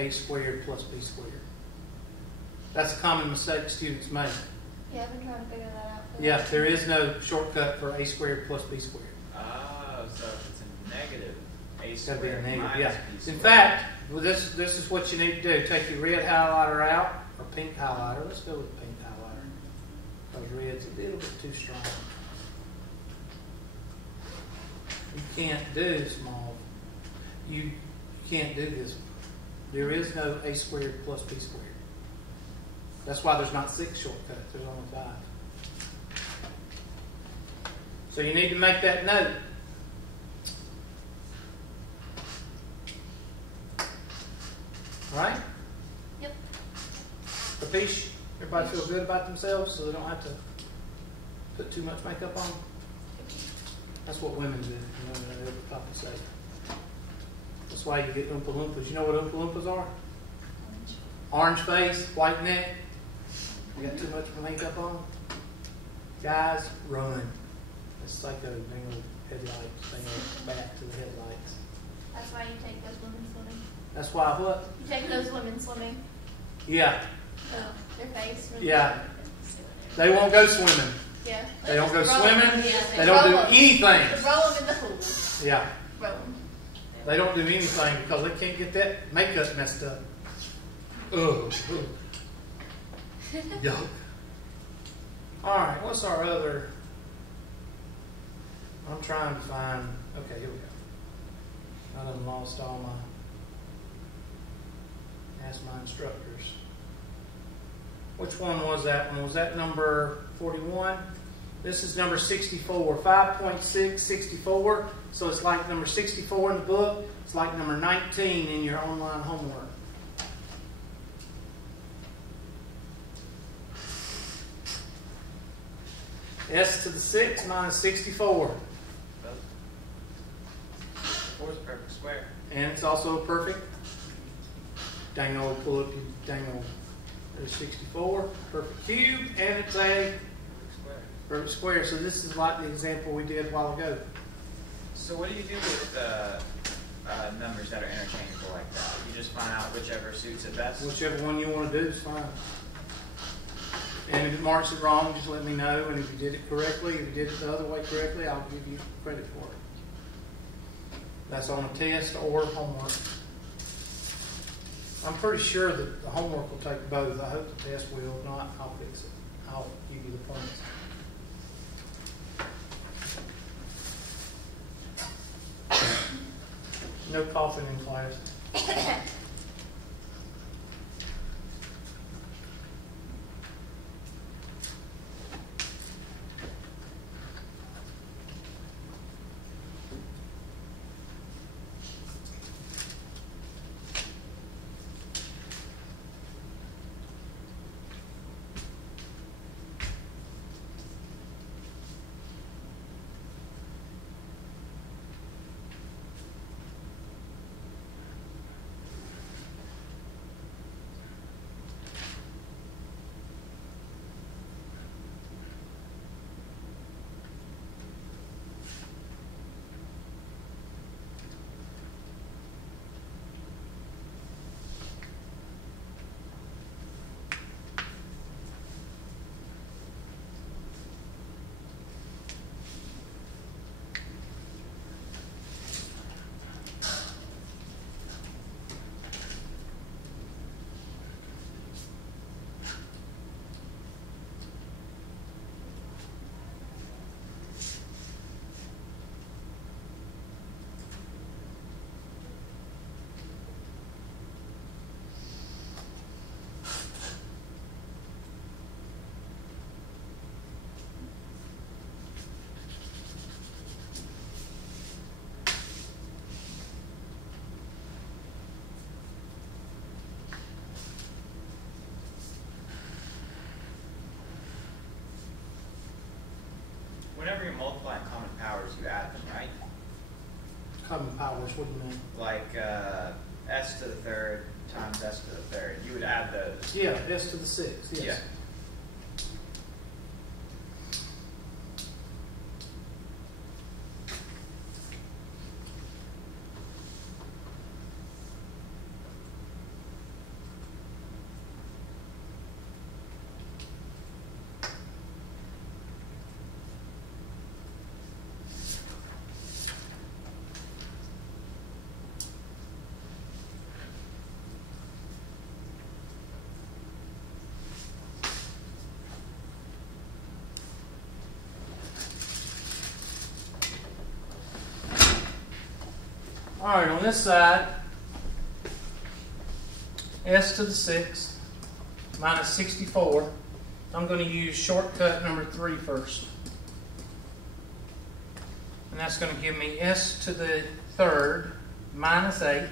a squared plus b squared. That's a common mistake students make. Yeah, I've been trying to figure that out. Yeah, there is no shortcut for a squared plus b squared. Oh, so if it's a negative, a It's got to be a squared negative, minus yeah. b squared. In fact, well, this is what you need to do. Take your red highlighter out, or pink highlighter. Let's go with pink highlighter. Because red's a little bit too strong. You can't do small. You can't do this. There is no a squared plus b squared. That's why there's not 6 shortcuts. There's only 5. So you need to make that note. Right? Yep. Capiche? Everybody feel good about themselves so they don't have to put too much makeup on? That's what women do. You know, they probably say. That's why you get Oompa Loompas. You know what Oompa Loompas are? Orange face, white neck. You got too much makeup on? Guys, run. It's psycho. They go headlights. They go back to the headlights. That's why you take those women swimming. That's why what? You take those women swimming. Yeah. So their face. Really Yeah. They won't go swimming. Yeah. They don't go Roll swimming. them. Yeah, They don't do roll them. anything. Roll them in the pool. Yeah. Roll them. They don't do anything because they can't get that makeup messed up. Ugh. Yuck. Alright, what's our other? I'm trying to find. Okay, here we go. I done lost all my. Ask my instructors. Which one was that one? Was that number 41? This is number 64. 5.6, 64. So it's like number 64 in the book. It's like number 19 in your online homework. S to the 6 minus 64. 4 is a perfect square. And it's also a perfect. Dang old, pull up your dang old. There's 64. Perfect cube. And it's a perfect square. So this is like the example we did a while ago. So what do you do with numbers that are interchangeable like that? You just find out whichever suits it best? Whichever one you want to do is fine. And if it marks it wrong, just let me know. And if you did it correctly, if you did it the other way correctly, I'll give you credit for it. That's on a test or homework. I'm pretty sure that the homework will take both. I hope the test will. If not, I'll fix it. I'll give you the points. No coughing in class. Whenever you're multiplying common powers, you add them, right? Common powers, what do you mean? Like s to the third times s to the third. You would add those. Yeah, s to the 6, yes. Yeah. Alright, on this side, s to the 6th minus 64. I'm going to use shortcut number 3 first. And that's going to give me s to the 3rd minus 8.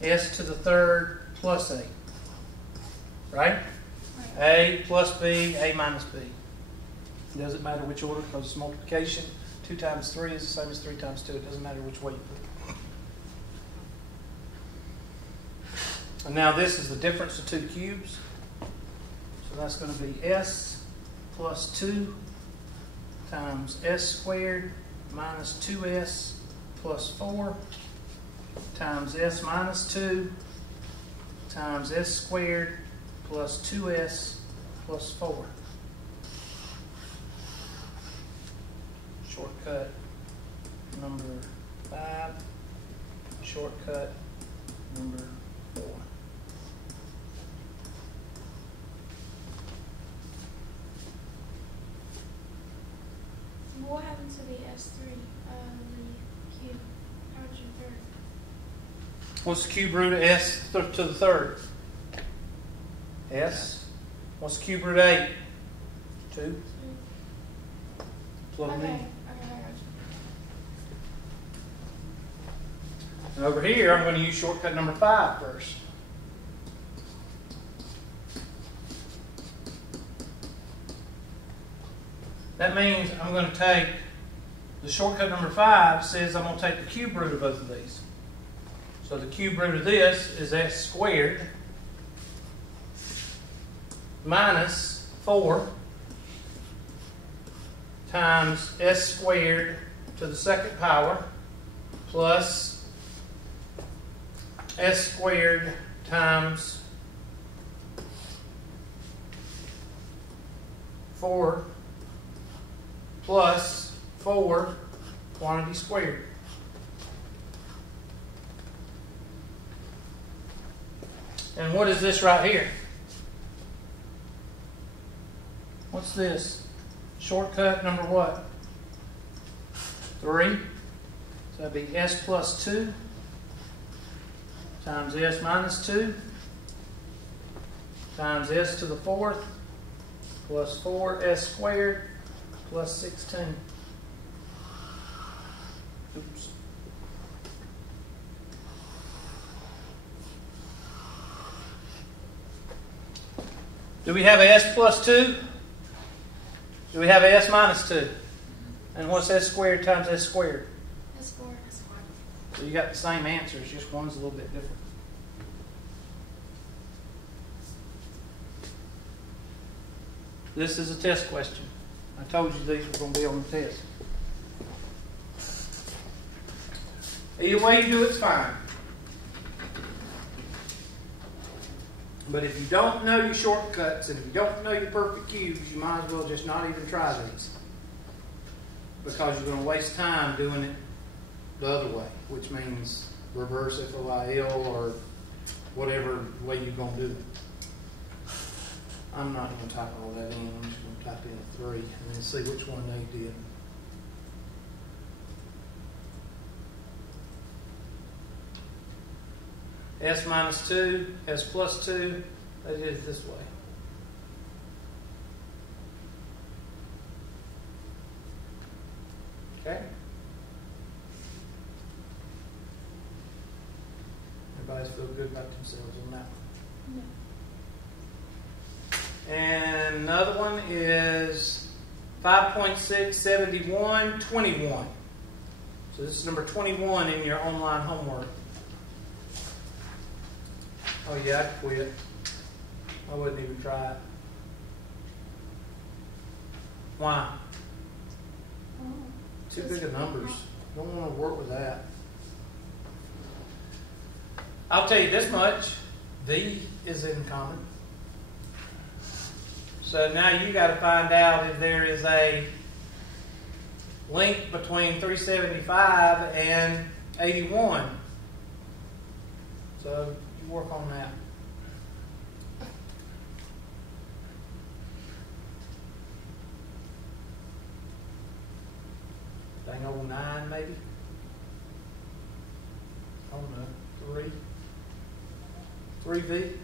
S to the 3rd plus 8. Right? A plus B, A minus B. It doesn't matter which order because it's multiplication. 2 times 3 is the same as 3 times 2. It doesn't matter which way you put it. And now this is the difference of 2 cubes. So that's going to be s plus 2 times s squared minus 2s plus 4 times s minus 2 times s squared plus 2s plus 4. Shortcut number 5, shortcut number 4. What happened to the S3, the cube? How would you third? What's the cube root of s to the 3rd? S. What's the cube root of 8? 2. Plug them in. Okay. And over here, I'm going to use shortcut number 5 first. That means I'm going to take the shortcut number 5 says I'm going to take the cube root of both of these. So the cube root of this is s squared minus 4 times s squared to the 2nd power plus s squared times 4 plus 4 quantity squared. And what is this right here? What's this? Shortcut number what? 3. So that'd be s plus 2 times s minus 2 times s to the 4th plus 4s squared plus 16. Oops. Do we have a s plus 2? Do we have a s minus 2? And what's s squared times s squared? S4. So you got the same answers, just one's a little bit different. This is a test question. I told you these were going to be on the test. Either way you do it's fine. But if you don't know your shortcuts and if you don't know your perfect cubes, you might as well just not even try these. Because you're going to waste time doing it the other way, which means reverse FOIL or whatever way you're going to do it. I'm not going to type all that in. I'm just going to type in a 3 and then see which one they did. S minus 2, S plus 2, they did it this way. Okay? Everybody's feel good about themselves on that one. No. And another one is 5.6, 21. So this is number 21 in your online homework. Oh yeah, I'd quit. I wouldn't even try it. Why? Oh. Too big of numbers. Don't want to work with that. I'll tell you this much. V is in common. So now you got to find out if there is a link between 375 and 81. So you work on that. Dang old 9 maybe? don't know, 3V.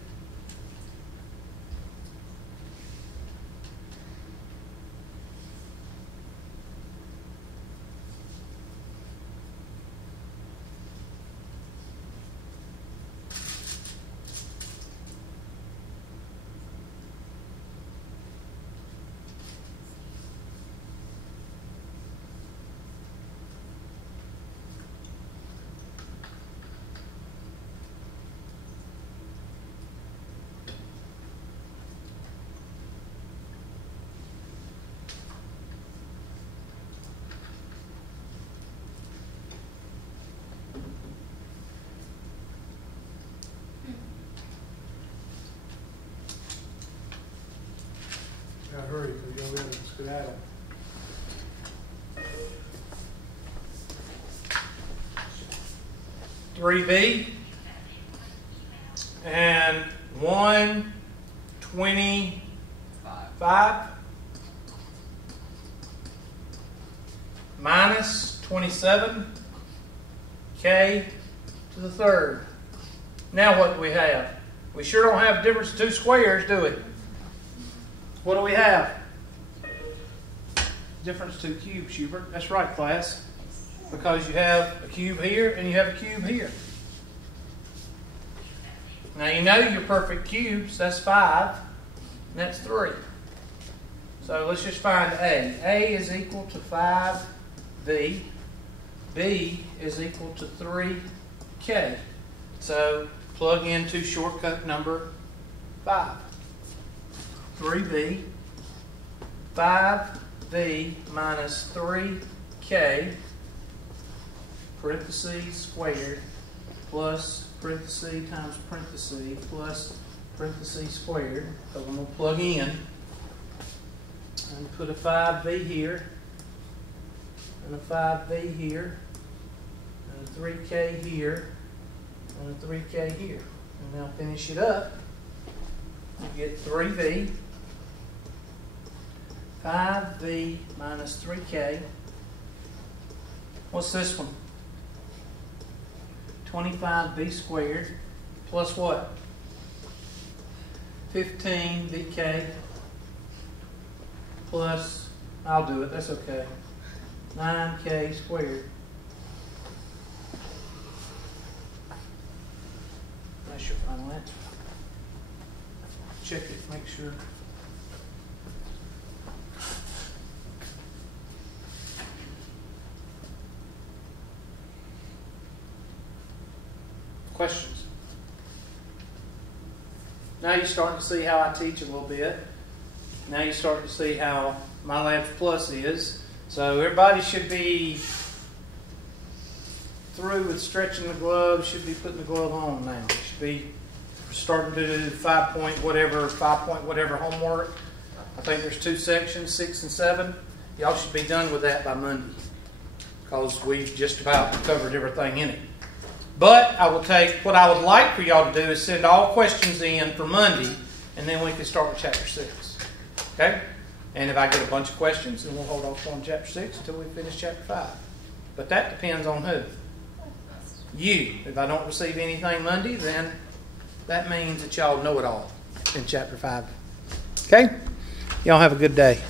Gotta hurry because you're ready to skedaddle. $3V and 125 minus 27 K to the third. Now what do we have? We sure don't have a difference of two squares, do we? What do we have? Difference two cubes, Hubert. That's right, class. Because you have a cube here and you have a cube here. Now you know your perfect cubes. That's 5 and that's 3. So let's just find A. A is equal to 5V. B is equal to 3K. So plug into shortcut number 5. 3V, 5V minus 3K, parentheses squared, plus parentheses times parentheses, plus parentheses squared. So I'm going to plug in and put a 5V here, and a 5V here, and a 3K here, and a 3K here. And now finish it up. You get 3V, 5V minus 3K. What's this one? 25V squared plus what? 15VK plus, I'll do it, that's okay, 9K squared. That's your final answer. Check it, make sure. Questions? Now you're starting to see how I teach a little bit. Now you're starting to see how MyLabs Plus is. So everybody should be through with stretching the glove, should be putting the glove on now. Should be starting to do 5 point whatever homework. I think there's 2 sections, 6 and 7. Y'all should be done with that by Monday because we've just about covered everything in it. But I will take, what I would like for y'all to do is send all questions in for Monday, and then we can start with Chapter 6. Okay? And if I get a bunch of questions, then we'll hold off on Chapter 6 until we finish Chapter 5. But that depends on who? You. If I don't receive anything Monday, then that means that y'all know it all in Chapter 5. Okay? Y'all have a good day.